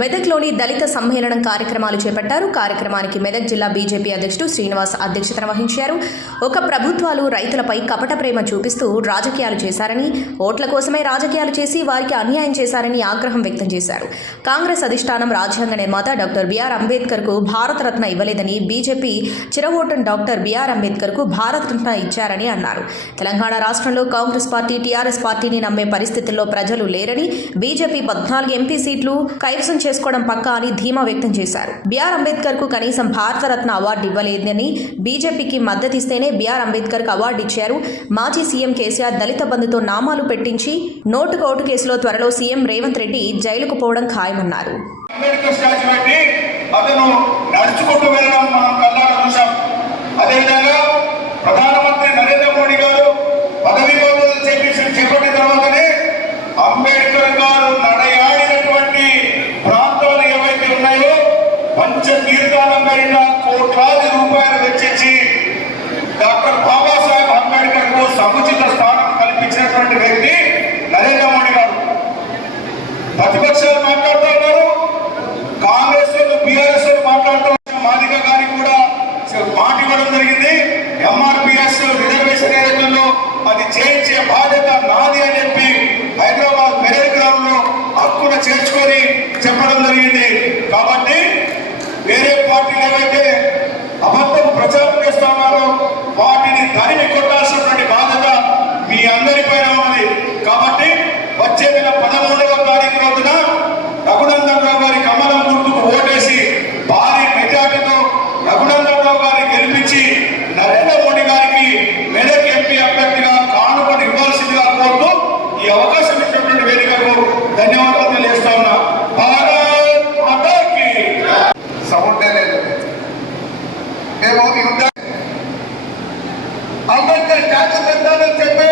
మెదక్లోని దళిత సమ్మేళనం కార్యక్రమాలు చేపట్టారు. కార్యక్రమానికి మెదక్ జిల్లా బీజేపీ అధ్యక్షుడు శ్రీనివాస్ అధ్యక్షతన వహించారు. ఒక ప్రభుత్వాలు రైతులపై కపట ప్రేమ చూపిస్తూ రాజకీయాలు చేశారని ఓట్ల కోసమే రాజకీయాలు చేసి వారికి అన్యాయం చేశారని ఆగ్రహం వ్యక్తం చేశారు. కాంగ్రెస్ అధిష్టానం రాజ్యాంగ నిర్మాత డాక్టర్ బిఆర్ అంబేద్కర్కు భారతరత్న ఇవ్వలేదని బీజేపీ చిరవోటన్ డాక్టర్ బిఆర్ అంబేద్కర్కు భారతరత్న ఇచ్చారని అన్నారు. తెలంగాణ రాష్ట్రంలో కాంగ్రెస్ పార్టీ టీఆర్ఎస్ పార్టీని నమ్మే పరిస్థితుల్లో ప్రజలు లేరని బీజేపీ పద్నాలుగు ఎంపీ సీట్లు కైవసం చేసుకోవడం పక్కా అని ధీమా వ్యక్తం చేశారు. బిఆర్ అంబేద్కర్కు కనీసం భారతరత్న అవార్డు ఇవ్వలేదని బీజేపీకి మద్దతిస్తేనే బిఆర్ అంబేద్కర్కు అవార్డు ఇచ్చారు. మాజీ సీఎం కేసీఆర్ దళిత బంధుతో నామాలు పెట్టించి నోటుకు కోటు కేసులో త్వరలో సీఎం రేవంత్ రెడ్డి జైలుకు పోవడం ఖాయమన్నారు. అతను నడుచుకుంటూ వెళ్ళడం మనం చూసాం అదేవిధంగా ప్రధానమంత్రి నరేంద్ర మోడీ గారు పదవి బాధ్యతలు చేపట్టిన తర్వాతనే అంబేద్కర్ గారు తీర్థాలంగా కోట్లాది రూపాయలు వెచ్చించి డాక్టర్ బాబాసాహెబ్ అంబేద్కర్కు సముచిత స్థానం కల్పించినటువంటి వ్యక్తి అబద్ధం ప్రచారం వాటిని తరిమి కొట్టాల్సినటువంటి బాధ్యత మీ అందరిపైన ఉంది కాబట్టి వచ్చే నెల మేము యుద్ధ అంబేద్కర్ స్టాచ్యూ పెట్టాలని చెప్పే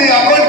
mi